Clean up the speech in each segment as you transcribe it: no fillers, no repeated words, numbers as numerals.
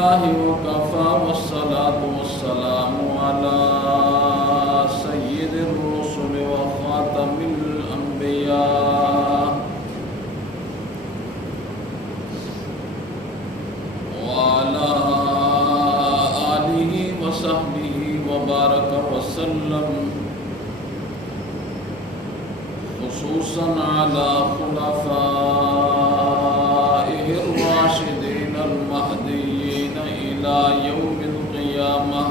لله وكفى والصلاة والسلام على سيد الرسل وخاتم الأنبياء وعلى آله وصحبه وبارك وسلم، خصوصا على خلفائه الراشدين المهديين إلى يوم القيامة.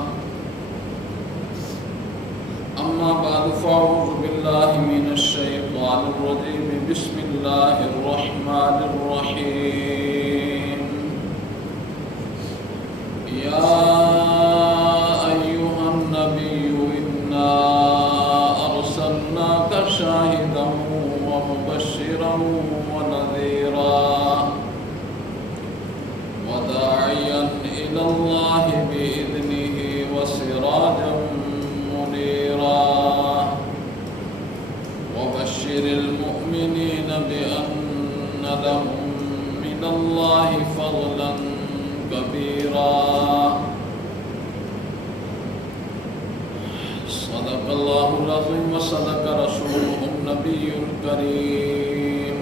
أما بعد فأعوذ بالله من الشيطان الرجيم. بسم الله الرحمن الرحيم. يا أيها النبي إنا أرسلناك شاهدا ومبشرا ونذيرا وداعيا إلى الله بإذنه وسراجا منيرا وبشر المؤمنين بأن لهم من الله فضلا كبيرا. صدق الله العظيم وصدق رسوله النبي الكريم،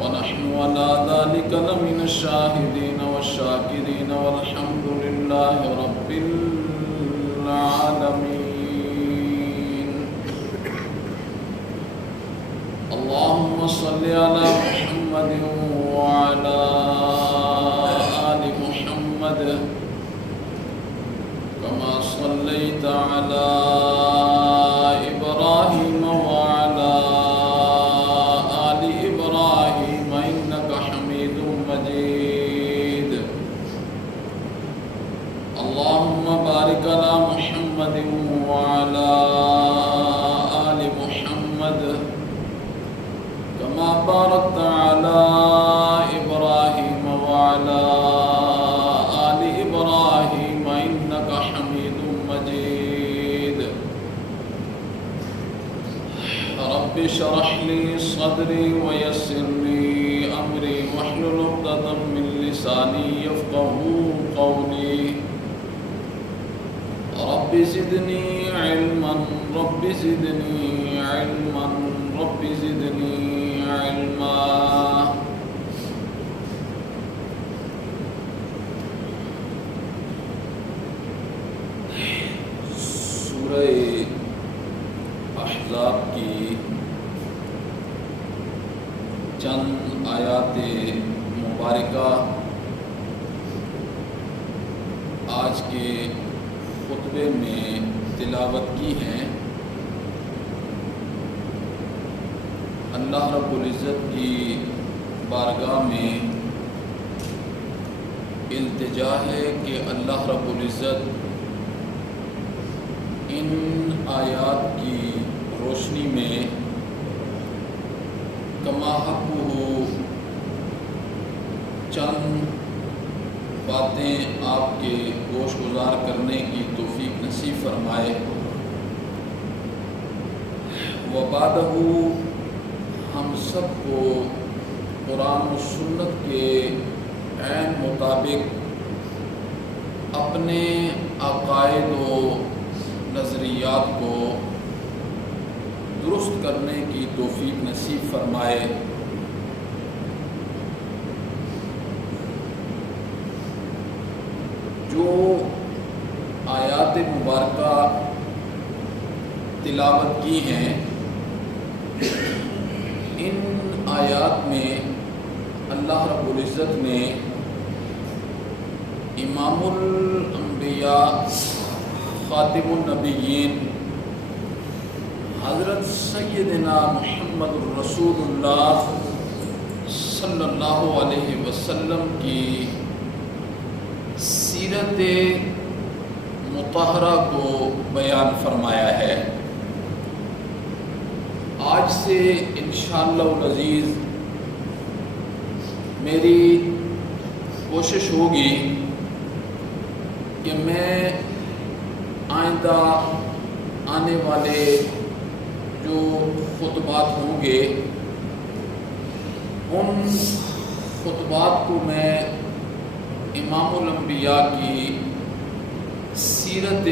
ونحن على ذلك لمن الشاهدين والشاكرين، والحمد لله رب العالمين. اللهم صل على محمد وعلى آل محمد كما صليت على إبراهيم وعلى آل إبراهيم إنك حميد مجيد. اللهم بارك على محمد وعلى آل محمد كما باركت على إبراهيم وعلى آل إبراهيم إنك حميد مجيد. رب اشرح لي صدري ويسر لي أمري واحلل عقدة من لساني يفقهوا قولي. رب زدني علما رب زدني علما رب زدني علما. سورہ احزاب کی چند آیات مبارکہ آج کے خطبے میں تلاوت کی ہیں. اللہ رب العزت کی بارگاہ میں التجا ہے کہ اللہ رب العزت ان آیات کی روشنی میں کما حق ہو چند باتیں آپ کے گوش گزار کرنے کی توفیق نصیب فرمائے. وبعدہ ہم سب کو قرآن و سنت کے عین مطابق اپنے عقائد و نظریات کو درست کرنے کی توفیق نصیب فرمائے. جو آیات مبارکہ تلاوت کی ہیں، ان آیات میں اللہ رب العزت نے امام الانبیاء خاتم النبیین حضرت سیدنا محمد الرسول اللہ صلی اللہ علیہ وسلم کی سیرت مطہرہ کو بیان فرمایا ہے. آج سے انشاءاللہ العزیز میری کوشش ہوگی کہ میں آئندہ آنے والے جو خطبات ہوں گے ان خطبات کو میں امام الانبیاء کی سیرت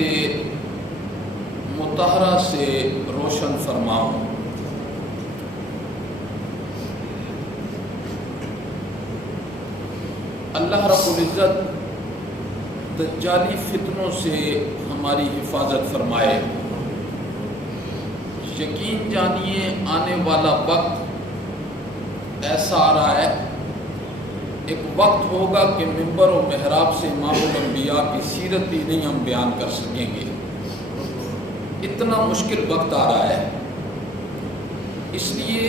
مطہرہ سے روشن فرماؤں۔ اللہ رب العزت دجالی فتنوں سے ہماری حفاظت فرمائے۔ یقین جانیے آنے والا وقت ایسا آ رہا ہے، ایک وقت ہوگا کہ منبر و محراب سے امام الانبیاء کی سیرت بھی نہیں ہم بیان کر سکیں گے، اتنا مشکل وقت آ رہا ہے۔ اس لیے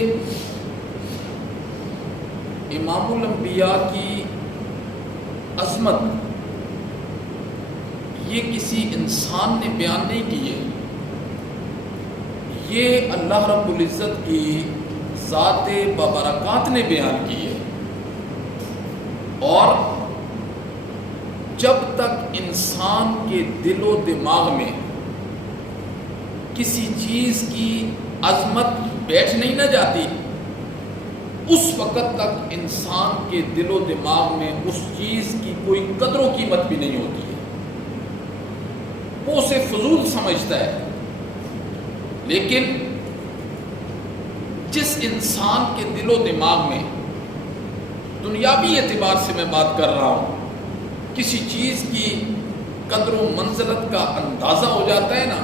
امام الانبیاء کی عظمت یہ کسی انسان نے بیان نہیں کی ہے، یہ اللہ رب العزت کی ذات ببرکات نے بیان کی ہے۔ اور جب تک انسان کے دل و دماغ میں کسی چیز کی عظمت بیٹھ نہیں نہ جاتی، اس وقت تک انسان کے دل و دماغ میں اس چیز کی کوئی قدر و قیمت بھی نہیں ہوتی ہے، وہ اسے فضول سمجھتا ہے۔ لیکن جس انسان کے دل و دماغ میں دنیاوی اعتبار سے میں بات کر رہا ہوں کسی چیز کی قدر و منزلت کا اندازہ ہو جاتا ہے نا،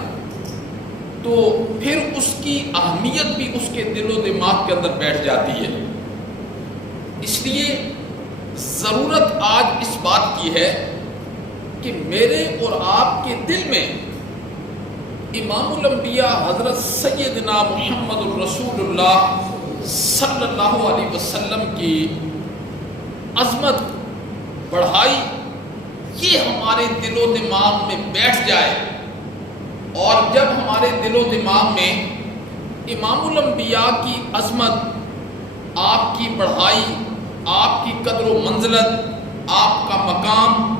تو پھر اس کی اہمیت بھی اس کے دل و دماغ کے اندر بیٹھ جاتی ہے۔ اس لیے ضرورت آج اس بات کی ہے کہ میرے اور آپ کے دل میں امام الانبیاء حضرت سیدنا محمد الرسول اللہ صلی اللہ علیہ وسلم کی عظمت، بڑھائی، یہ ہمارے دل و دماغ میں بیٹھ جائے۔ اور جب ہمارے دل و دماغ میں امام الانبیاء کی عظمت، آپ کی بڑھائی، آپ کی قدر و منزلت، آپ کا مقام،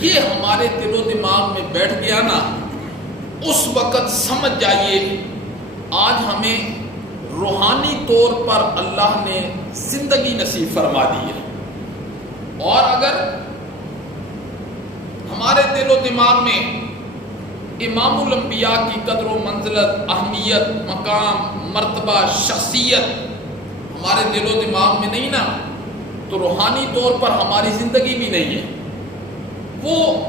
یہ ہمارے دل و دماغ میں بیٹھ گیا نا، اس وقت سمجھ جائیے آج ہمیں روحانی طور پر اللہ نے زندگی نصیب فرما دی ہے۔ اور اگر ہمارے دل و دماغ میں امام الانبیاء کی قدر و منزلت، اہمیت، مقام، مرتبہ، شخصیت ہمارے دل و دماغ میں نہیں نا، تو روحانی طور پر ہماری زندگی بھی نہیں ہے، وہ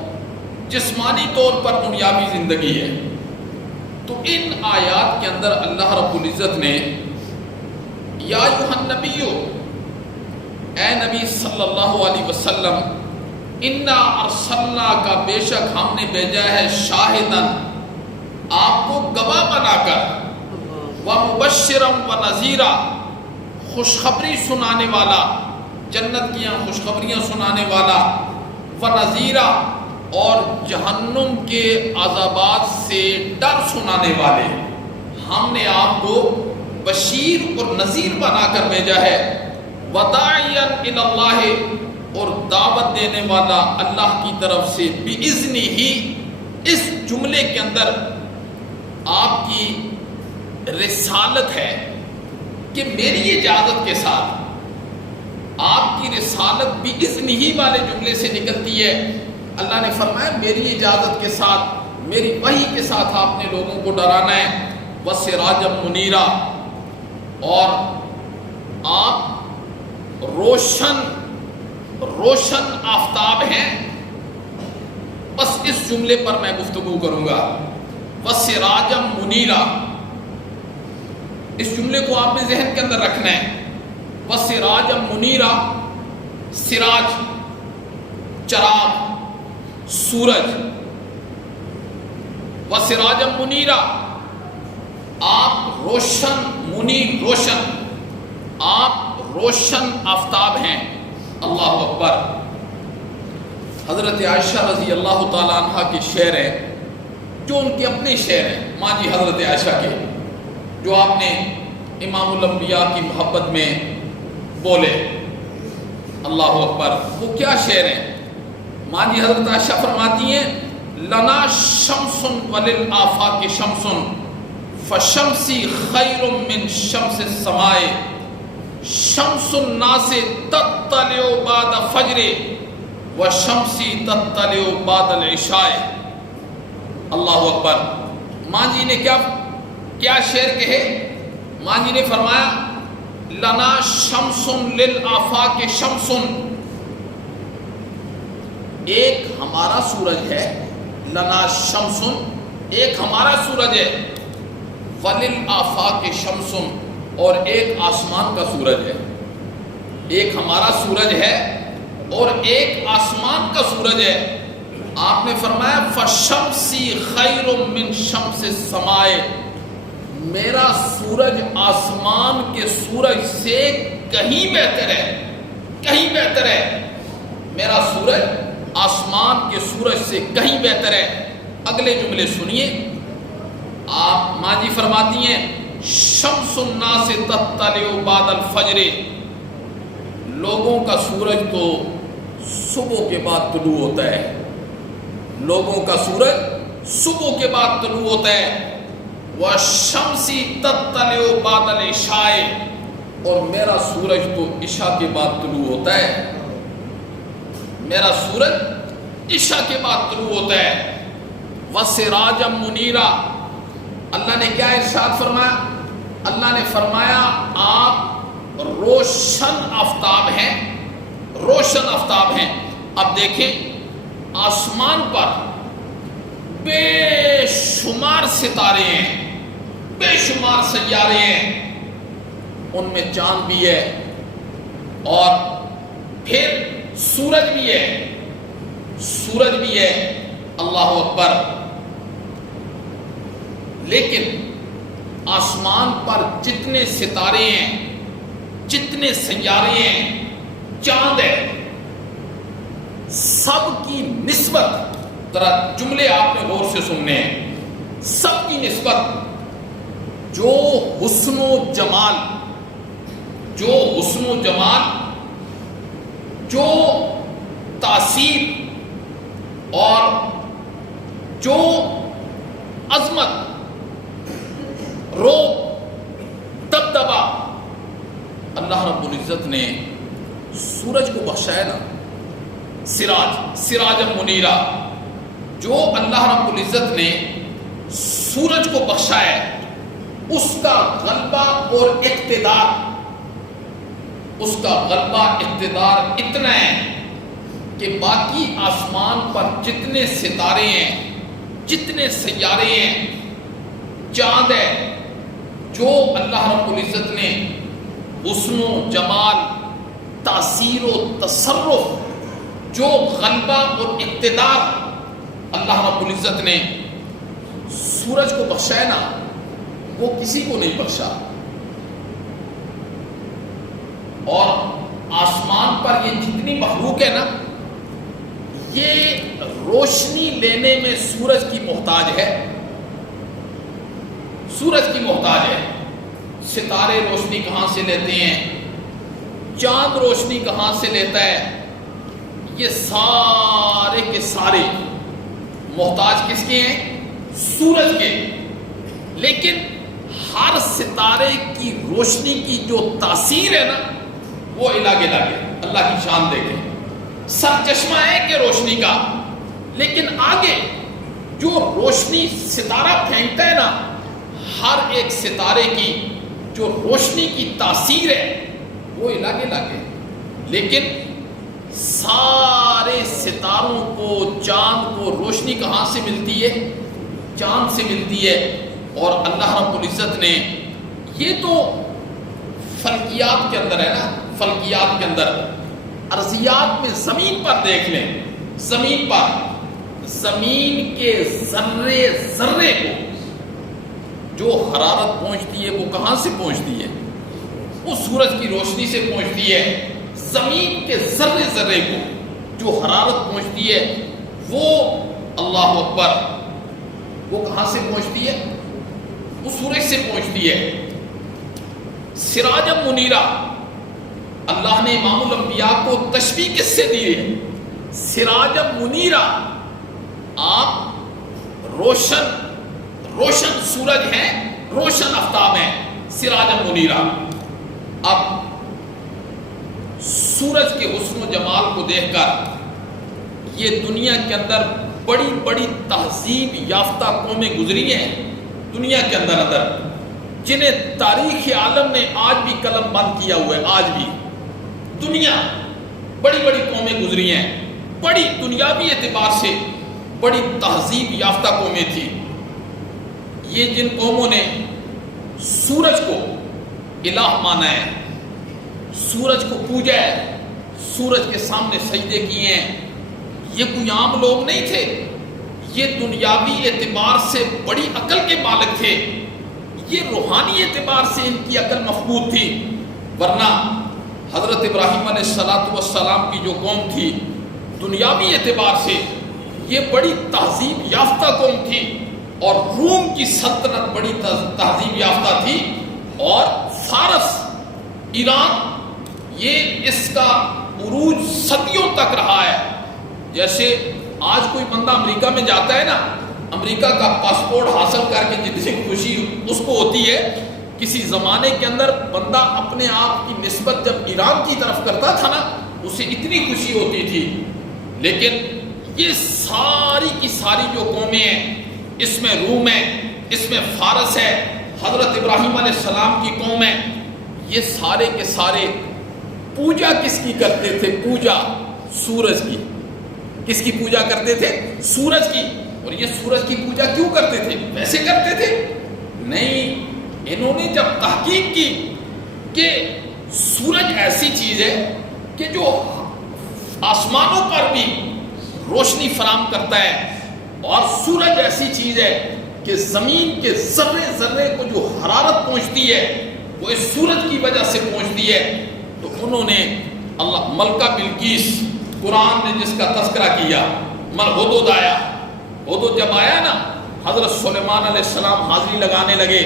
جسمانی طور پر دنیاوی زندگی ہے۔ تو ان آیات کے اندر اللہ رب العزت نے یا ایھا النبی، اے نبی صلی اللہ علیہ وسلم، انا ارسلناک، بے شک ہم نے بھیجا ہے، شاہدن، آپ کو گواہ بنا کر، ومبشرا ونذیرا، خوشخبری سنانے والا، جنت کی خوشخبریاں سنانے والا، ونذیرا، اور جہنم کے عذابات سے ڈر سنانے والے۔ ہم نے آپ کو بشیر اور نذیر بنا کر بھیجا ہے، وداعیا الی اللہ، اور دعوت دینے والا اللہ کی طرف سے، بِإِذْنِهِ، اس جملے کے اندر آپ کی رسالت ہے کہ میری اجازت کے ساتھ آپ کی رسالت بِإِذْنِهِ والے جملے سے نکلتی ہے۔ اللہ نے فرمایا میری اجازت کے ساتھ، میری وحی کے ساتھ آپ نے لوگوں کو ڈرانا ہے، وَسِرَاجًا مُنِيرًا، اور آپ روشن آفتاب ہیں۔ بس اس جملے پر میں گفتگو کروں گا، وَسِرَاجًا مُنِيرًا، اس جملے کو آپ نے ذہن کے اندر رکھنا ہے۔ وَسِرَاجًا مُنِيرًا، سراج، چراغ، سورج، وَسِرَاجًا مُنِيرًا، آپ روشن، منیر، روشن، آپ روشن آفتاب ہیں۔ اللہ اکبر۔ حضرت عائشہ رضی اللہ تعالیٰ عنہ کے شعر ہیں جو ان کے اپنے شعر ہیں، ماں جی حضرت عائشہ کے، جو آپ نے امام الانبیاء کی محبت میں بولے۔ اللہ اکبر۔ وہ کیا شعر ہیں؟ ماں جی حضرت عائشہ فرماتی ہیں، لنا شمس وللآفاق شمس فشمسی خیر من شمس السماء شمس الناس تطلع بعد فجر وَالشَّمْسِ تَطَّلِعُ بَعْدَ الْعِشَاءِ. اللہ اکبر. ماں جی نے کیا شعر کہے؟ ماں جی نے فرمایا لنا شمسن للآفاق شمسن، ایک ہمارا سورج ہے، لنا شمسن ایک ہمارا سورج ہے، وللآفاق شمسن اور ایک آسمان کا سورج ہے. ایک ہمارا سورج ہے اور ایک آسمان کا سورج ہے. آپ نے فرمایا فَالشَّمْسِ خَيْرٌ مِّن شَمْسِ السَّمَاءِ، میرا سورج آسمان کے سورج سے کہیں بہتر ہے، کہیں بہتر ہے. میرا سورج آسمان کے سورج سے کہیں بہتر ہے. اگلے جملے سنیے. آپ ماں جی فرماتی ہیں شمس الناس تطلع بعد الفجر، لوگوں کا سورج تو صبح کے بعد طلوع ہوتا ہے، لوگوں کا سورج صبح کے بعد طلوع ہوتا ہے. وَالشَّمْسِ تَطَّلِعُ بَعْدَ الْعِشَاءِ، اور میرا سورج تو عشاء کے بعد طلوع ہوتا ہے، میرا سورج عشاء کے بعد طلوع ہوتا ہے. وَسِرَاجًا مُنِيرًا، اللہ نے کیا ارشاد فرمایا؟ اللہ نے فرمایا آپ روشن آفتاب ہیں، روشن آفتاب ہیں. اب دیکھیں آسمان پر بے شمار ستارے ہیں، بے شمار سیارے ہیں، ان میں چاند بھی ہے اور پھر سورج بھی ہے، سورج بھی ہے. اللہ اکبر. لیکن آسمان پر جتنے ستارے ہیں، جتنے سیارے ہیں، چاند ہے، سب کی نسبت، ذرا جملے آپ نے غور سے سننے ہیں، سب کی نسبت جو حسن و جمال، جو حسن و جمال، جو تاثیر اور جو عظمت، روب، دبدبا اللہ رب العزت نے سورج کو بخشا ہے نا. سراج منیرہ، جو اللہ رب العزت نے سورج کو بخشا ہے، اس کا غلبہ اور اقتدار، اس کا غلبہ اقتدار اتنا ہے کہ باقی آسمان پر جتنے ستارے ہیں، جتنے سیارے ہیں، چاند ہے، جو اللہ رب العزت نے حسن و جمال، تاثیر و تصرف، جو غلبہ اور اقتدار اللہ رب العزت نے سورج کو بخشا ہے نا، وہ کسی کو نہیں بخشا. اور آسمان پر یہ جتنی مخلوق ہے نا، یہ روشنی لینے میں سورج کی محتاج ہے، سورج کی محتاج ہے. ستارے روشنی کہاں سے لیتے ہیں؟ چاند روشنی کہاں سے لیتا ہے؟ یہ سارے کے سارے محتاج کس کے ہیں؟ سورج کے. لیکن ہر ستارے کی روشنی کی جو تاثیر ہے نا، وہ الگ الگ ہے. اللہ کی شان دیکھیں، سر چشمہ ہے کہ روشنی کا، لیکن آگے جو روشنی ستارہ پھینکتا ہے نا، ہر ایک ستارے کی جو روشنی کی تاثیر ہے وہ الگ الگ ہے. لیکن سارے ستاروں کو، چاند کو روشنی کہاں سے ملتی ہے؟ چاند سے ملتی ہے. اور اللہ رب العزت نے یہ تو فلکیات کے اندر ہے نا، فلکیات کے اندر، ارضیات میں زمین پر دیکھ لیں، زمین پر، زمین کے ذرے ذرے کو جو حرارت پہنچتی ہے وہ کہاں سے پہنچتی ہے؟ وہ سورج کی روشنی سے پہنچتی ہے. زمین کے ذرے ذرے کو جو حرارت پہنچتی ہے وہ اللہ اکبر، وہ کہاں سے پہنچتی ہے؟ وہ سورج سے پہنچتی ہے. سراج منیرہ، اللہ نے امام الانبیاء کو تشبیہ کس سے دی ہے؟ سراج منیرہ، آپ روشن سورج ہیں، روشن آفتاب ہیں، سراج منیرہ. اب سورج کے حسن و جمال کو دیکھ کر یہ دنیا کے اندر بڑی بڑی تہذیب یافتہ قومیں گزری ہیں دنیا کے اندر جنہیں تاریخ عالم نے آج بھی قلم بند کیا ہوا ہے. آج بھی دنیا بڑی بڑی قومیں گزری ہیں, بڑی دنیاوی اعتبار سے بڑی تہذیب یافتہ قومیں تھی. یہ جن قوموں نے سورج کو الہ مانا ہے, سورج کو پوجا ہے, سورج کے سامنے سجدے کیے ہیں, یہ کوئی عام لوگ نہیں تھے. یہ دنیاوی اعتبار سے بڑی عقل کے مالک تھے. یہ روحانی اعتبار سے ان کی عقل مفقود تھی. ورنہ حضرت ابراہیم علیہ السلام کی جو قوم تھی دنیاوی اعتبار سے یہ بڑی تہذیب یافتہ قوم تھی, اور روم کی سلطنت بڑی تہذیب یافتہ تھی, اور فارس ایران یہ اس کا عروج صدیوں تک رہا ہے. جیسے آج کوئی بندہ امریکہ میں جاتا ہے نا, امریکہ کا پاسپورٹ حاصل کر کے جتنی خوشی اس کو ہوتی ہے, کسی زمانے کے اندر بندہ اپنے آپ کی نسبت جب ایران کی طرف کرتا تھا نا اسے اتنی خوشی ہوتی تھی. لیکن یہ ساری کی ساری جو قومیں ہیں, اس میں روم ہے, اس میں فارس ہے, حضرت ابراہیم علیہ السلام کی قوم ہے, یہ سارے کے سارے پوجا کس کی کرتے تھے؟ پوجا سورج کی. کس کی پوجا کرتے تھے؟ سورج کی. اور یہ سورج کی پوجا کیوں کرتے تھے؟ ویسے کرتے تھے نہیں. انہوں نے جب تحقیق کی کہ سورج ایسی چیز ہے کہ جو آسمانوں پر بھی روشنی فراہم کرتا ہے, اور سورج ایسی چیز ہے کہ زمین کے ذرے ذرے کو جو حرارت پہنچتی ہے وہ اس سورج کی وجہ سے پہنچتی ہے. تو انہوں نے اللہ ملکہ بلقیس, قرآن نے جس کا تذکرہ کیا, ہدہد آیا. ہدہد جب آیا نا, حضرت سلیمان علیہ السلام حاضری لگانے لگے.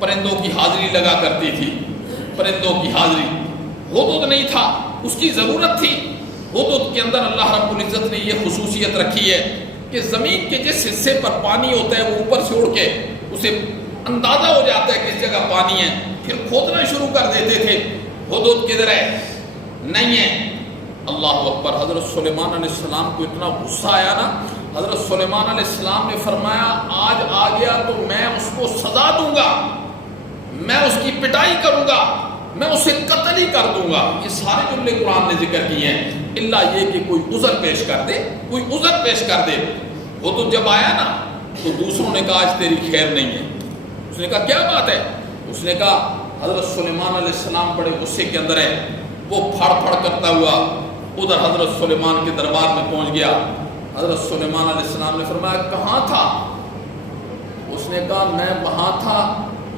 پرندوں کی حاضری لگا کرتی تھی, پرندوں کی حاضری. ہدہد نہیں تھا, اس کی ضرورت تھی. ہدہد کے اندر اللہ رب العزت نے یہ خصوصیت رکھی ہے کہ زمین کے جس حصے پر پانی ہوتا ہے وہ اوپر سے اڑ کے اسے اندازہ ہو جاتا ہے کس جگہ پانی ہے, پھر کھودنا شروع کر دیتے تھے. ہدہد کدھر ہے؟ نہیں ہے. اللہ اکبر. حضرت سلیمان علیہ السلام کو اتنا غصہ آیا نا, حضرت سلیمان علیہ السلام نے فرمایا آج آ گیا تو میں اس کو سزا دوں گا, میں اس کی پٹائی کروں گا, میں اسے قتل ہی کر دوں گا. یہ سارے جملے قرآن نے ذکر کیے ہیں, اللہ یہ کہ کوئی عذر پیش کر دے, کوئی عذر پیش کر دے. وہ تو جب آیا نا تو دوسروں نے کہا آج تیری خیر نہیں ہے. اس نے کہا کیا بات ہے؟ اس نے کہا حضرت سلیمان علیہ السلام بڑے غصے کے اندر ہے. وہ پھڑ پھڑ کرتا ہوا ادھر حضرت سلیمان کے دربار میں پہنچ گیا. حضرت سلیمان علیہ السلام نے فرمایا کہاں تھا؟ اس نے کہا میں وہاں تھا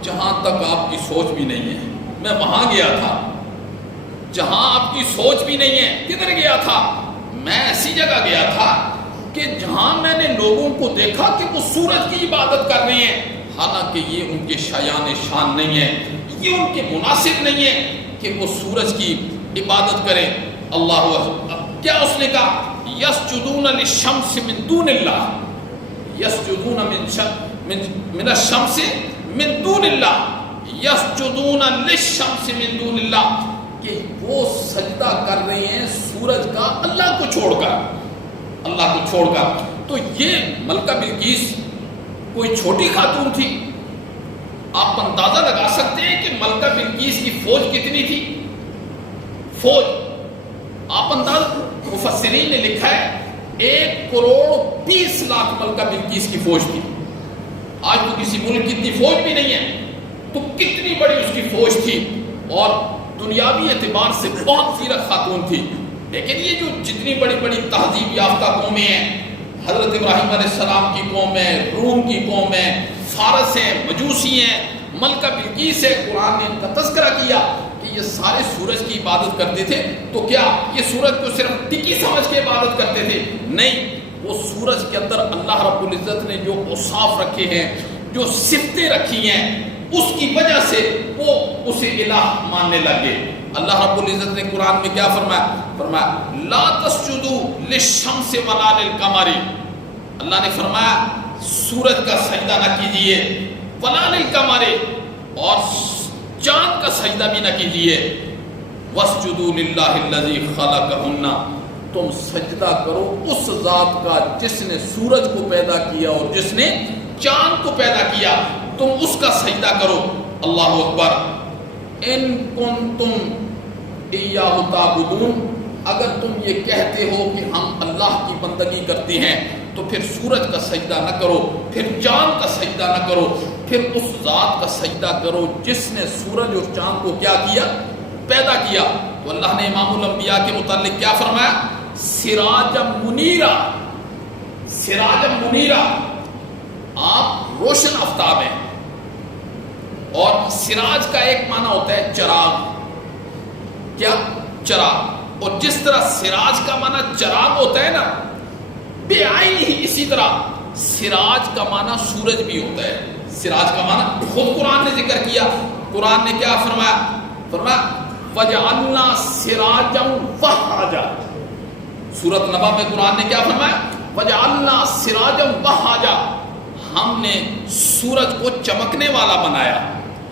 جہاں تک آپ کی سوچ بھی نہیں ہے. میں وہاں گیا تھا جہاں آپ کی سوچ بھی نہیں ہے. کدھر گیا تھا؟ میں ایسی جگہ گیا تھا کہ جہاں میں نے لوگوں کو دیکھا کہ وہ سورج کی عبادت کر رہے ہیں, حالانکہ یہ ان کے شایان شان نہیں ہے, یہ ان کے مناسب نہیں ہے کہ وہ سورج کی عبادت کریں. اللہ کیا اس نے کہا یسجدون للشمس من دون اللہ, یسجدون من الشمس من دون اللہ, یسجدون للشمس من دون اللہ, کہ وہ سجدہ کر رہے ہیں سورج کا اللہ کو چھوڑ کر, اللہ کو چھوڑ کر. تو یہ ملکہ بلقیس کوئی چھوٹی خاتون تھی؟ آپ اندازہ لگا سکتے ہیں کہ ملکہ بلقیس کی فوج کتنی تھی؟ فوج آپ اندازہ, مفسرین نے لکھا ہے 1,20,00,000 ملکہ بلقیس کی فوج تھی. آج تو کسی ملک کی اتنی فوج بھی نہیں ہے, تو کتنی بڑی اس کی فوج تھی, اور دنیاوی اعتبار سے بہت زیرک خاتون تھی. لیکن یہ جو جتنی بڑی بڑی تہذیب یافتہ قومیں ہیں, حضرت ابراہیم علیہ السلام کی قوم ہے, روم کی قوم ہے, فارس ہیں, مجوسی ہیں, ملکہ بلقیس ہے, قرآن نے ان کا تذکرہ کیا کہ یہ سارے سورج کی عبادت کرتے تھے. تو کیا یہ سورج کو صرف ٹکی سمجھ کے عبادت کرتے تھے؟ نہیں, وہ سورج کے اندر اللہ رب العزت نے جو اوصاف رکھے ہیں, جو صفتیں رکھی ہیں, اس کی وجہ سے وہ اسے الہ ماننے لگے. اللہ رب العزت نے قرآن میں کیا فرمایا؟ فرمایا لا تسجدوا للشمس ولا للقمر. اللہ نے فرمایا سورج کا سجدہ نہ کیجیے, ولا للقمر, اور چاند کا سجدہ بھی نہ کیجیے. واسجدوا للہ الذی خلقہن, تم سجدہ کرو اس ذات کا جس نے سورج کو پیدا کیا اور جس نے چاند کو پیدا کیا، تم اس کا سجدہ کرو۔ اللہ اکبر۔ ان کنتم ایاہ تعبدون، اگر تم یہ کہتے ہو کہ ہم اللہ کی بندگی کرتے ہیں تو پھر سورج کا سجدہ نہ کرو، پھر چاند کا سجدہ نہ کرو، پھر اس ذات کا سجدہ کرو جس نے سورج اور چاند کو کیا کیا؟ پیدا کیا۔ تو اللہ نے امام الانبیاء کے متعلق کیا فرمایا؟ سراجا منیرا، سراجا منیرا، آپ روشن آفتاب ہیں۔ اور سراج کا ایک معنی ہوتا ہے چراغ، کیا؟ چراغ۔ اور جس طرح سراج کا معنی چراغ ہوتا ہے نا، بے آئین ہی اسی طرح سراج کا معنی سورج بھی ہوتا ہے۔ سراج کا معنی خود قرآن نے ذکر کیا۔ قرآن نے کیا فرمایا؟ فرمایا وَجَعَلْنَا سِرَاجًا وَهَّاجًا۔ سورۃ نبا میں قرآن نے کیا فرمایا؟ وَجَعَلْنَا سِرَاجًا وَهَّاجًا، ہم نے سورج کو چمکنے والا بنایا،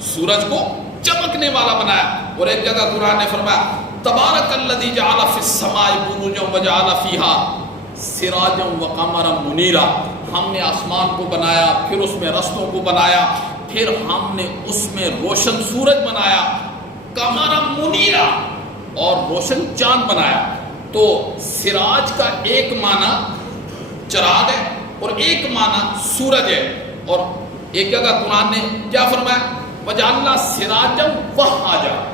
سورج کو چمکنے والا بنایا۔ اور ایک جگہ قرآن نے فرمایا تبارک الذی جعل فی السماء بروجا وجعل فیہا سراجا وقمرا منیرا، ہم نے آسمان کو بنایا، پھر اس میں رستوں کو بنایا، پھر ہم نے اس میں روشن سورج بنایا، قمرا منیرا، اور روشن چاند بنایا۔ تو سراج کا ایک معنی چراغ ہے اور ایک معنی سورج ہے۔ اور ایک جگہ قرآن نے کیا فرمایا؟ وجعلنا سراجا وہاجا،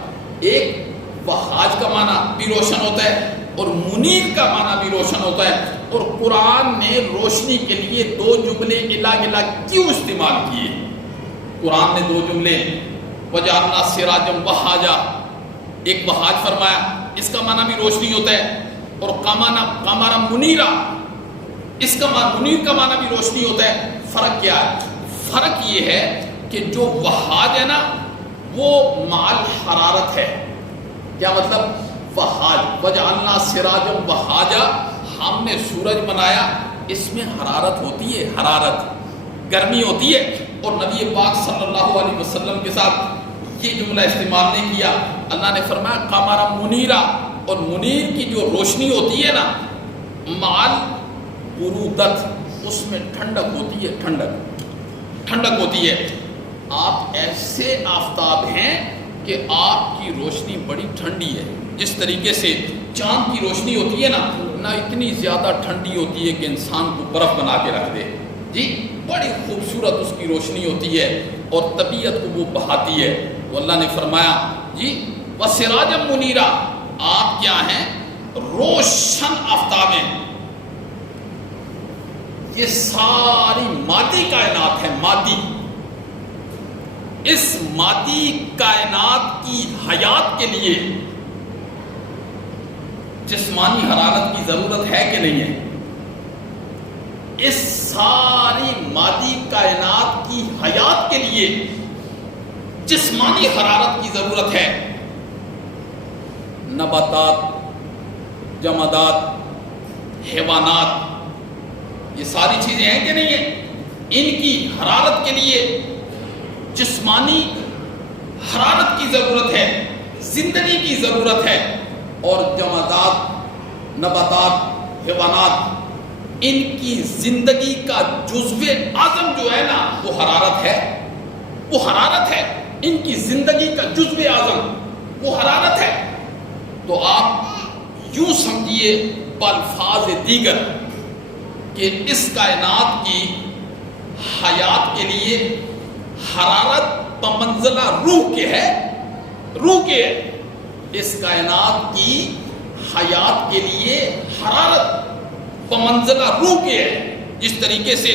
ایک وہاج کا معنی بھی روشن ہوتا ہے اور منیر کا معنی بھی روشن ہوتا ہے۔ اور قرآن نے روشنی کے لیے دو جملے الگ الگ کیوں استعمال کیے؟ قرآن نے دو جملے وجعلنا سراجا وہاجا، ایک وہاج فرمایا، اس کا معنی بھی روشنی ہوتا ہے، اور قمرا منیرا، اس کا معنی منیر کا معنی بھی روشنی ہوتا ہے۔ فرق کیا ہے؟ فرق یہ ہے کہ جو وہاج ہے نا وہ مال حرارت ہے۔ کیا مطلب؟ وہاج، وجعلنا سراجا وہاجا، ہم نے سورج بنایا، اس میں حرارت ہوتی ہے، حرارت، گرمی ہوتی ہے۔ اور نبی پاک صلی اللہ علیہ وسلم کے ساتھ یہ جملہ استعمال نہیں کیا۔ اللہ نے فرمایا قمرا منیرا، اور منیر کی جو روشنی ہوتی ہے نا، مال برودت، اس میں ٹھنڈک ہوتی ہے، ٹھنڈک ہوتی ہے۔ آپ ایسے آفتاب ہیں کہ آپ کی روشنی بڑی ٹھنڈی ہے۔ جس طریقے سے چاند کی روشنی ہوتی ہے نا اتنی زیادہ ٹھنڈی ہوتی ہے کہ انسان کو برف بنا کے رکھ دے، جی بڑی خوبصورت اس کی روشنی ہوتی ہے اور طبیعت کو وہ بہاتی ہے۔ تو اللہ نے فرمایا جی وَسِرَاجًا مُنِيرًا، آپ کیا ہیں؟ روشن آفتاب ہیں۔ یہ ساری مادی کائنات ہے، مادی، اس مادی کائنات کی حیات کے لیے جسمانی حرارت کی ضرورت ہے کہ نہیں ہے؟ اس ساری مادی کائنات کی حیات کے لیے جسمانی حرارت کی ضرورت ہے۔ نباتات، جمادات، حیوانات، یہ ساری چیزیں ہیں کہ نہیں ہیں؟ ان کی حرارت کے لیے جسمانی حرارت کی ضرورت ہے، زندگی کی ضرورت ہے۔ اور جمادات، نباتات، حیوانات، ان کی زندگی کا جزو اعظم جو ہے نا وہ حرارت ہے، وہ حرارت ہے۔ ان کی زندگی کا جزو اعظم وہ حرارت ہے۔ تو آپ یوں سمجھیے بالفاظ دیگر کہ اس کائنات کی حیات کے لیے حرارت بمنزلہ روح کے ہے، روح کے ہے۔ اس کائنات کی حیات کے لیے حرارت بمنزلہ روح کے ہے۔ جس طریقے سے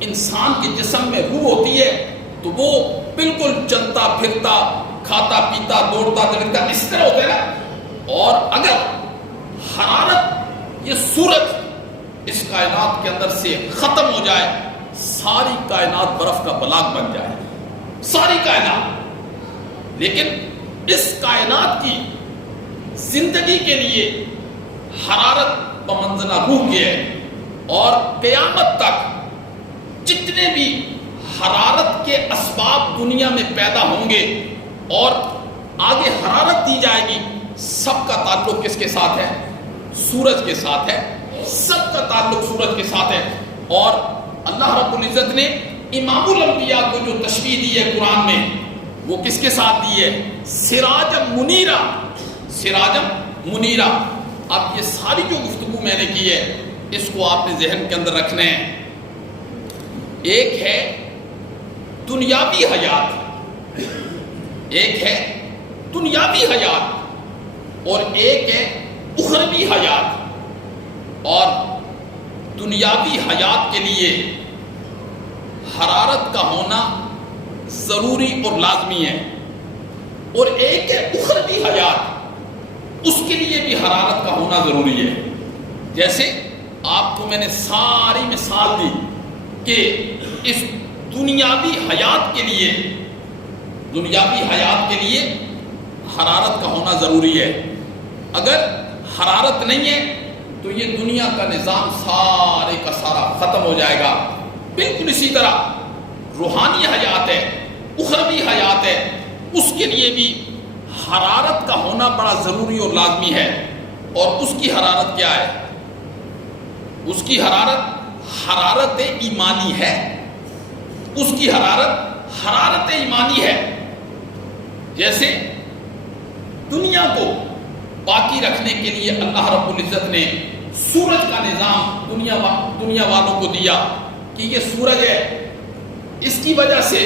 انسان کے جسم میں روح ہوتی ہے تو وہ بالکل چلتا پھرتا، کھاتا پیتا، دوڑتا دھڑکتا اس طرح ہوتا ہے نا۔ اور اگر حرارت، یہ سورج اس کائنات کے اندر سے ختم ہو جائے، ساری کائنات برف کا بلاک بن جائے، ساری کائنات۔ لیکن اس کائنات کی زندگی کے لیے حرارت بمنزلہ روح کے ہے، اور قیامت تک جتنے بھی حرارت کے اسباب دنیا میں پیدا ہوں گے اور آگے حرارت دی جائے گی، سب کا تعلق کس کے ساتھ ہے؟ سورج کے ساتھ ہے، سب کا تعلق سورج کے ساتھ ہے. اور اللہ رب العزت نے امام الانبیاء کو جو تشبیہ دی ہے قرآن میں، وہ کس کے ساتھ دی ہے؟ سراجم منیرا، سراجم منیرا. اب یہ ساری جو گفتگو میں نے کی ہے اس کو آپ نے ذہن کے اندر رکھنا ہے. ایک ہے دنیاوی حیات، ایک ہے دنیاوی حیات اور ایک ہے اخروی حیات. اور دنیاوی حیات کے لیے حرارت کا ہونا ضروری اور لازمی ہے، اور ایک ہے اخروی حیات، اس کے لیے بھی حرارت کا ہونا ضروری ہے. جیسے آپ کو میں نے ساری مثال دی کہ اس دنیاوی حیات کے لیے، دنیاوی حیات کے لیے حرارت کا ہونا ضروری ہے. اگر حرارت نہیں ہے تو یہ دنیا کا نظام سارے کا سارا ختم ہو جائے گا. بالکل اسی طرح روحانی حیات ہے، اخروی حیات ہے، اس کے لیے بھی حرارت کا ہونا بڑا ضروری اور لازمی ہے. اور اس کی حرارت کیا ہے؟ اس کی حرارت ایمانی ہے. اس کی حرارت ایمانی ہے. جیسے دنیا کو باقی رکھنے کے لیے اللہ رب العزت نے سورج کا نظام دنیا والوں کو دیا کہ یہ سورج ہے، اس کی وجہ سے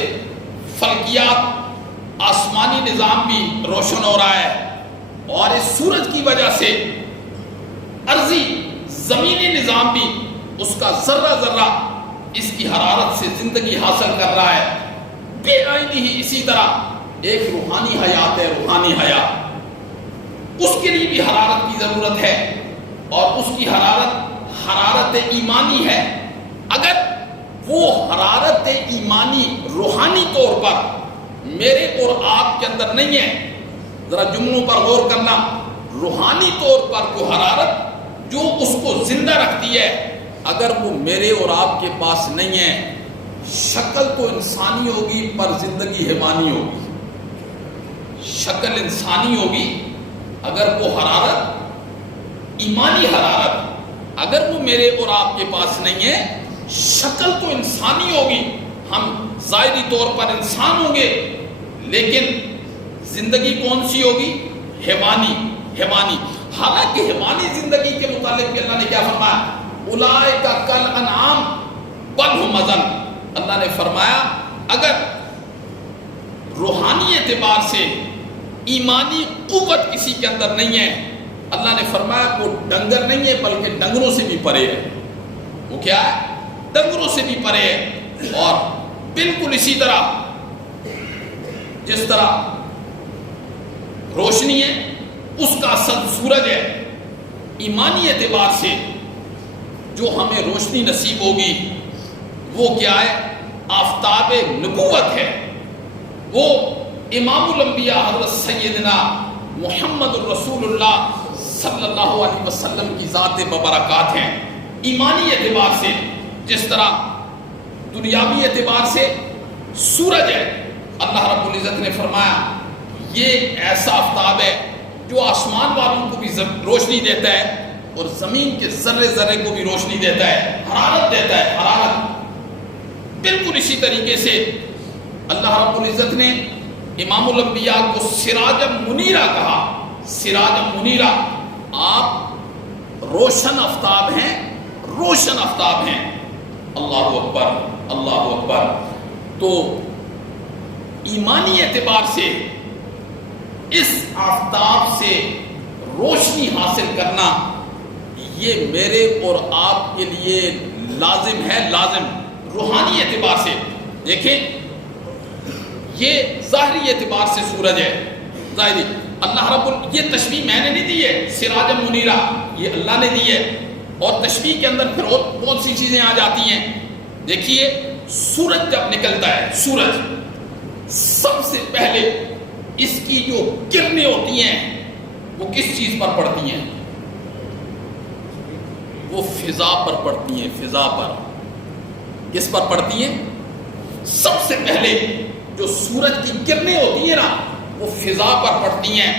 فلکیات، آسمانی نظام بھی روشن ہو رہا ہے، اور اس سورج کی وجہ سے ارضی زمینی نظام بھی اس کا ذرہ ذرہ اس کی حرارت سے زندگی حاصل کر رہا ہے. بے آئینی ہی اسی طرح ایک روحانی حیات ہے، روحانی حیات، اس کے لیے بھی حرارت کی ضرورت ہے. اور اس کی حرارت ایمانی ہے. اگر وہ حرارت ایمانی روحانی طور پر میرے اور آپ کے اندر نہیں ہے، ذرا جملوں پر غور کرنا، روحانی طور پر جو حرارت جو اس کو زندہ رکھتی ہے، اگر وہ میرے اور آپ کے پاس نہیں ہے، شکل تو انسانی ہوگی پر زندگی حیوانی ہوگی. شکل انسانی ہوگی، اگر وہ حرارت، ایمانی حرارت اگر وہ میرے اور آپ کے پاس نہیں ہے، شکل تو انسانی ہوگی، ہم ظاہری طور پر انسان ہوں گے، لیکن زندگی کون سی ہوگی؟ حیوانی. حالانکہ حیوانی زندگی کے متعلق بھی اللہ نے کیا فرمایا؟ اولئک کالانعام بل ھم اضل. اللہ نے فرمایا اگر روحانی اعتبار سے ایمانی قوت کسی کے اندر نہیں ہے، اللہ نے فرمایا وہ ڈنگر نہیں ہے بلکہ ڈنگروں سے بھی پرے ہے. وہ کیا ہے؟ ڈنگروں سے بھی پرے ہے. اور بالکل اسی طرح جس طرح روشنی ہے اس کا اصل سورج ہے، ایمانی اعتبار سے جو ہمیں روشنی نصیب ہوگی وہ کیا ہے؟ آفتاب نبوت ہے. وہ امام الانبیاء حضرت سیدنا محمد الرسول اللہ صلی اللہ علیہ وسلم کی ذات ببرکات ہیں. ایمانی اعتبار سے جس طرح دنیاوی اعتبار سے سورج ہے، اللہ رب العزت نے فرمایا یہ ایسا آفتاب ہے جو آسمان والوں کو بھی روشنی دیتا ہے اور زمین کے ذرے ذرے کو بھی روشنی دیتا ہے، حرارت دیتا ہے، حرارت. بالکل اسی طریقے سے اللہ رب العزت نے امام الانبیاء کو سراجم منیرا کہا. سراجم منیرا، آپ روشن آفتاب ہیں، روشن آفتاب ہیں. اللہ اکبر، اللہ اکبر. تو ایمانی اعتبار سے اس آفتاب سے روشنی حاصل کرنا یہ میرے اور آپ کے لیے لازم ہے، لازم. روحانی اعتبار سے دیکھیں، یہ ظاہری اعتبار سے سورج ہے، ظاہری. اللہ یہ تشبیہ میں نے نہیں دی ہے، سراج منیرہ یہ اللہ نے دی ہے. اور تشبیہ کے اندر پھر اور بہت سی چیزیں آ جاتی ہیں. دیکھیے سورج جب نکلتا ہے، سورج سب سے پہلے اس کی جو کرنیں ہوتی ہیں وہ کس چیز پر پڑتی ہیں؟ وہ فضا پر پڑتی ہیں. فضا پر کس پر پڑتی ہیں؟ سب سے پہلے جو سورج کی کرنیں ہوتی ہیں نا وہ فضا پر پڑتی ہیں.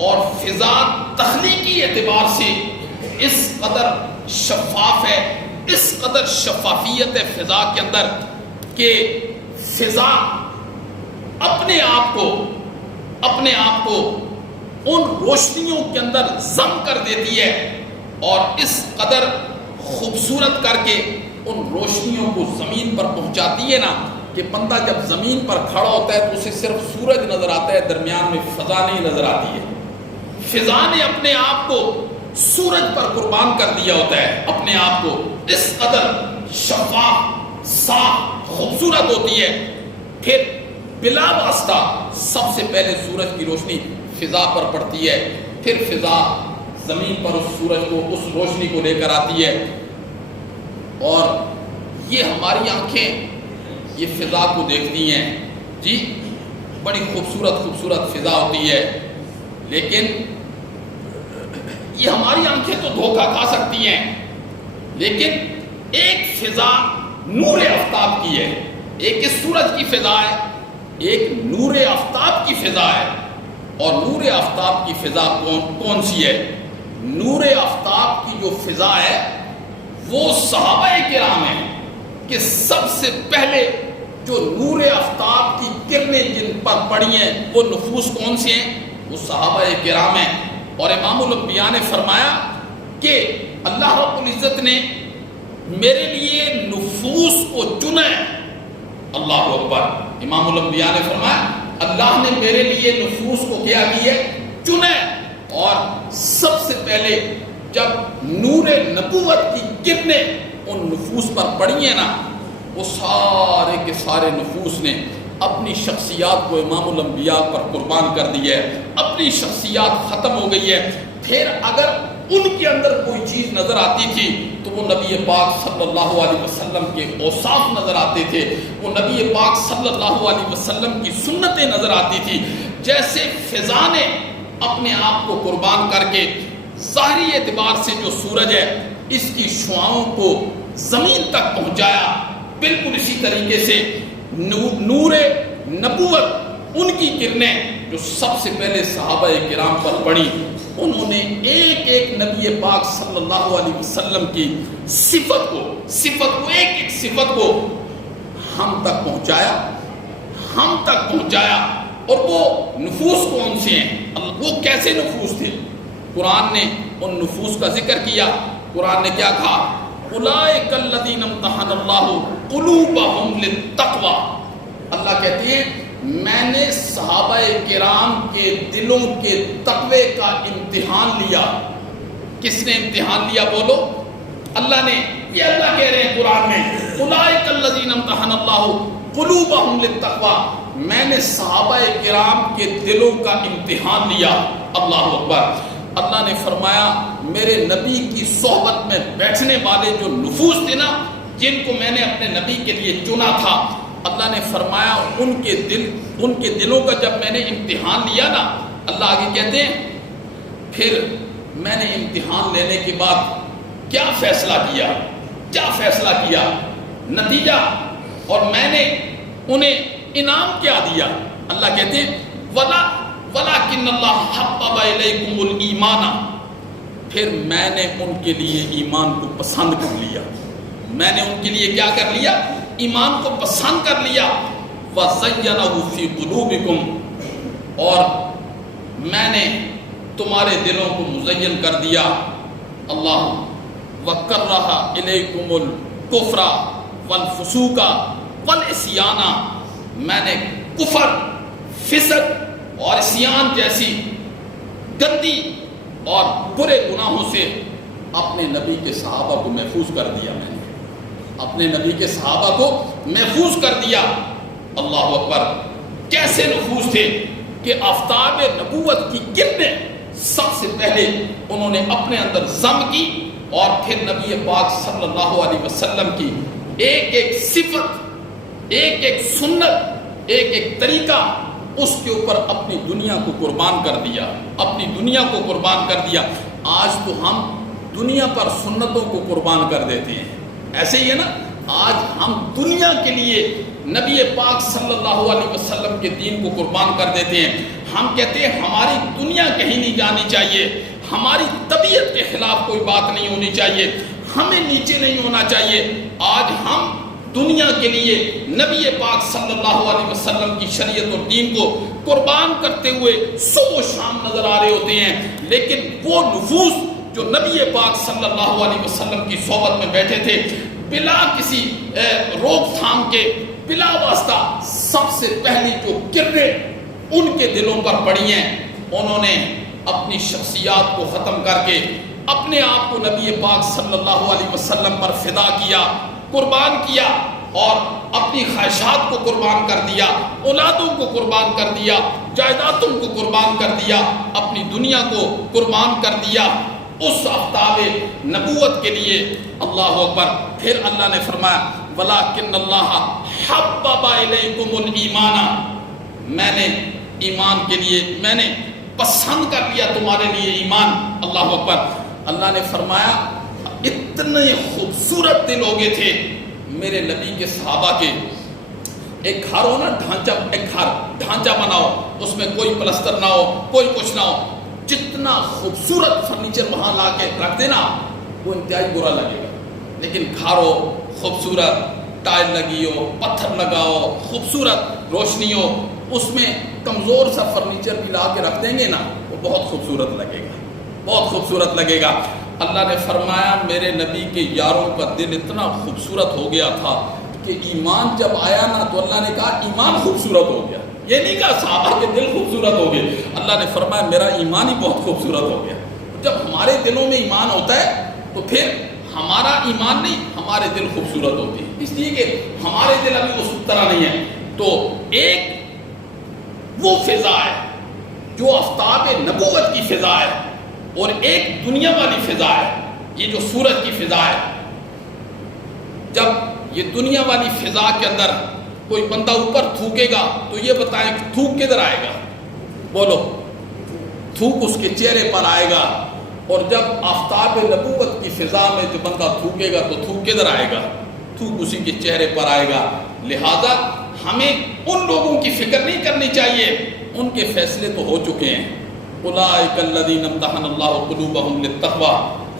اور فضا تخلیقی اعتبار سے اس قدر شفاف ہے، اس قدر شفافیت ہے فضا کے اندر کہ فضا اپنے آپ کو ان روشنیوں کے اندر ضم کر دیتی ہے اور اس قدر خوبصورت کر کے ان روشنیوں کو زمین پر پہنچاتی ہے نا کہ بندہ جب زمین پر کھڑا ہوتا ہے تو اسے صرف سورج نظر آتا ہے، درمیان میں فضا نہیں نظر آتی ہے۔ فضا نے اپنے آپ کو سورج پر قربان کر دیا ہوتا ہے، اپنے آپ کو اس قدر شفاف، صاف، خوبصورت ہوتی ہے۔ پھر بلا واسطہ سب سے پہلے سورج کی روشنی فضا پر پڑتی ہے، پھر فضا زمین پر اس سورج کو، اس روشنی کو لے کر آتی ہے، اور یہ ہماری آنکھیں یہ فضا کو دیکھتی ہیں، جی بڑی خوبصورت فضا ہوتی ہے، لیکن یہ ہماری آنکھیں تو دھوکہ کھا سکتی ہیں، لیکن ایک فضا نور آفتاب کی ہے، ایک اس سورج کی فضا ہے، ایک نور آفتاب کی فضا ہے۔ اور نور آفتاب کی فضا کون سی ہے؟ نور آفتاب کی جو فضا ہے وہ صحابہ کرام ہیں کہ سب سے پہلے جو نور آفتاب کی کرنیں جن پر پڑی ہیں وہ نفوس کون سے ہیں؟ وہ صحابہ کرام ہیں۔ اور امام الانبیاء نے فرمایا کہ اللہ رب العزت نے میرے لیے نفوس کو چنا ہے۔ اللہ اکبر! امام الانبیاء نے فرمایا اللہ نے میرے لیے نفوس کو کیا کی ہے؟ چنا ہے۔ اور سب سے پہلے جب نور نبوت کی کرنیں ان نفوس پر پڑی ہیں نا، وہ سارے کے سارے نفوس نے اپنی شخصیات کو امام الانبیاء پر قربان کر دی ہے، اپنی شخصیات ختم ہو گئی ہے۔ پھر اگر ان کے اندر کوئی چیز نظر آتی تھی تو وہ نبی پاک صلی اللہ علیہ وسلم کے اوصاف نظر آتے تھے، وہ نبی پاک صلی اللہ علیہ وسلم کی سنتیں نظر آتی تھی۔ جیسے فضا نے اپنے آپ کو قربان کر کے ظاہری اعتبار سے جو سورج ہے اس کی شعاؤں کو زمین تک پہنچایا، بالکل اسی طریقے سے نور نبوت ان کی کرنیں جو سب سے پہلے صحابہ کرام پر پڑی، انہوں نے ایک ایک نبی پاک صلی اللہ علیہ وسلم کی صفت کو ایک صفت کو ہم تک پہنچایا۔ اور وہ نفوس کون سے ہیں؟ وہ کیسے نفوس تھے؟ قرآن نے ان نفوس کا ذکر کیا۔ قرآن نے کیا کہا؟ اولئک الذین امتحن اللہ قلوبہم للتقوی۔ اللہ کہتی ہے میں نے صحابہ کرام کے دلوں کے تقوی کا امتحان لیا۔ کس نے امتحان لیا؟ بولو اللہ نے۔ یہ اللہ کہہ رہے ہیں قرآن میں اولئک الذین امتحن اللہ قلوبہم للتقوی، میں نے صحابہ کرام کے دلوں کا امتحان لیا۔ اللہ اکبر! اللہ نے فرمایا میرے نبی کی صحبت میں بیٹھنے والے جو نفوس تھے نا، جن کو میں نے اپنے نبی کے لیے چنا تھا، اللہ نے فرمایا ان کے دلوں کا جب میں نے امتحان لیا نا، اللہ آگے کہتے ہیں پھر میں نے امتحان لینے کے بعد کیا فیصلہ کیا نتیجہ، اور میں نے انہیں انعام کیا دیا۔ اللہ کہتے ہیں وَلَٰكِنَّ اللَّهَ حَبَّبَ إِلَيْكُمُ الْإِيمَانَ، پھر میں نے ان کے لیے ایمان کو پسند کر لیا۔ میں نے ان کے لیے کیا کر لیا؟ ایمان کو پسند کر لیا۔ وَزَيَّنَهُ فِي قُلُوبِكُمْ، اور میں نے تمہارے دلوں کو مزین کر دیا۔ اللہ وَكَرَّهَ إِلَيْكُمُ الْكُفْرَ وَالْفُسُوقَ وَالْعِصْيَانَ، میں نے کفر، فسق اور عصیان جیسی گندی اور برے گناہوں سے اپنے نبی کے صحابہ کو محفوظ کر دیا۔ میں نے اپنے نبی کے صحابہ کو محفوظ کر دیا۔ اللہ اکبر! کیسے نفوس تھے کہ آفتاب نبوت کی کرنیں سب سے پہلے انہوں نے اپنے اندر ضم کی، اور پھر نبی پاک صلی اللہ علیہ وسلم کی ایک ایک صفت، ایک ایک سنت، ایک ایک طریقہ، اس کے اوپر اپنی دنیا کو قربان کر دیا۔ آج تو ہم دنیا پر سنتوں کو قربان کر دیتے ہیں، ایسے ہی ہے نا؟ آج ہم دنیا کے لیے نبی پاک صلی اللہ علیہ وسلم کے دین کو قربان کر دیتے ہیں۔ ہم کہتے ہیں ہماری دنیا کہیں نہیں جانی چاہیے، ہماری طبیعت کے خلاف کوئی بات نہیں ہونی چاہیے، ہمیں نیچے نہیں ہونا چاہیے۔ آج ہم دنیا کے لیے نبی پاک صلی اللہ علیہ وسلم کی شریعت اور دین کو قربان کرتے ہوئے صبح و شام نظر آ رہے ہوتے ہیں، لیکن وہ نفوس جو نبی پاک صلی اللہ علیہ وسلم کی صحبت میں بیٹھے تھے، بلا کسی روک تھام کے، بلا واسطہ سب سے پہلی جو کریں ان کے دلوں پر پڑی ہیں، انہوں نے اپنی شخصیات کو ختم کر کے اپنے آپ کو نبی پاک صلی اللہ علیہ وسلم پر فدا کیا، قربان کیا، اور اپنی خواہشات کو قربان کر دیا، اولادوں کو قربان کر دیا، جائیدادوں کو قربان کر دیا، اپنی دنیا کو قربان کر دیا اس آفتاب نبوت کے لیے۔ اللہ اکبر۔ پھر اللہ نے فرمایا وَلَٰكِنَّ اللَّهَ حَبَّبَ إِلَيْكُمُ الْإِيمَانَ، میں نے ایمان کے لیے، میں نے پسند کر لیا تمہارے لیے ایمان۔ اللہ اکبر۔ اللہ نے فرمایا اتنے خوبصورت دل ہو گئے تھے میرے نبی کے صحابہ کے۔ ایک گھر ہو نا، ڈھانچہ بناؤ، اس میں کوئی پلستر نہ ہو، کوئی کچھ نہ ہو، جتنا خوبصورت فرنیچر وہاں لا کے رکھ دینا وہ انتہائی برا لگے گا، لیکن گھر ہو خوبصورت، ٹائل لگی ہو، پتھر لگا ہو، خوبصورت روشنی ہو، اس میں کمزور سا فرنیچر بھی لا کے رکھ دیں گے نا، وہ بہت خوبصورت لگے گا، بہت خوبصورت لگے گا۔ اللہ نے فرمایا میرے نبی کے یاروں کا دل اتنا خوبصورت ہو گیا تھا کہ ایمان جب آیا نا تو اللہ نے کہا ایمان خوبصورت ہو گیا، یہ نہیں کہا صحابہ کے دل خوبصورت ہو گئے، اللہ نے فرمایا میرا ایمان ہی بہت خوبصورت ہو گیا۔ جب ہمارے دلوں میں ایمان ہوتا ہے تو پھر ہمارا ایمان نہیں، ہمارے دل خوبصورت ہوتے ہیں، اس لیے کہ ہمارے دل ابھی اس طرح نہیں ہے۔ تو ایک وہ فضا ہے جو آفتاب نبوت کی فضا ہے، اور ایک دنیا والی فضا ہے، یہ جو سورج کی فضا ہے۔ جب یہ دنیا والی فضا کے اندر کوئی بندہ اوپر تھوکے گا تو یہ بتائیں کہ تھوک کدھر آئے گا؟ بولو، تھوک اس کے چہرے پر آئے گا، اور جب آفتاب نبوت کی فضا میں جو بندہ تھوکے گا تو تھوک کدھر آئے گا؟ تھوک اسی کے چہرے پر آئے گا۔ لہذا ہمیں ان لوگوں کی فکر نہیں کرنی چاہیے، ان کے فیصلے تو ہو چکے ہیں۔ اولئک الذین امتحن اللہ قلوبہم للتقوی،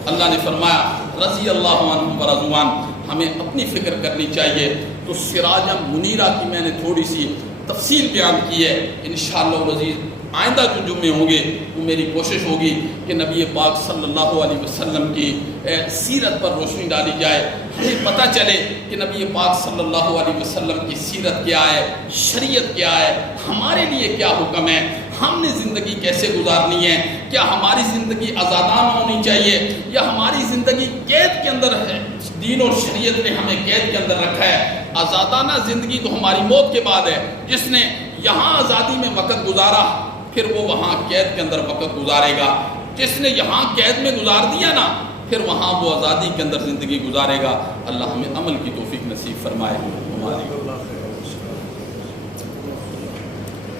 اللہ نے فرمایا رضی اللہ عنہم ورضوا عنہ، ہمیں اپنی فکر کرنی چاہیے۔ تو سراج منیرہ کی میں نے تھوڑی سی تفصیل بیان کی ہے، انشاءاللہ العزیز آئندہ جو جمعے ہوں گے وہ میری کوشش ہوگی کہ نبی پاک صلی اللہ علیہ وسلم کی سیرت پر روشنی ڈالی جائے، ہمیں پتہ چلے کہ نبی پاک صلی اللہ علیہ وسلم کی سیرت کیا ہے، شریعت کیا ہے، ہمارے لیے کیا حکم ہے، ہم نے زندگی کیسے گزارنی ہے، کیا ہماری زندگی آزادانہ ہونی چاہیے یا ہماری زندگی قید کے اندر ہے؟ دین اور شریعت نے ہمیں قید کے اندر رکھا ہے۔ آزادانہ زندگی تو ہماری موت کے بعد ہے، جس نے یہاں آزادی میں وقت گزارا پھر وہ وہاں قید کے اندر وقت گزارے گا، جس نے یہاں قید میں گزار دیا نا پھر وہاں وہ آزادی کے اندر زندگی گزارے گا۔ اللہ ہمیں عمل کی توفیق نصیب فرمائے۔ ہماری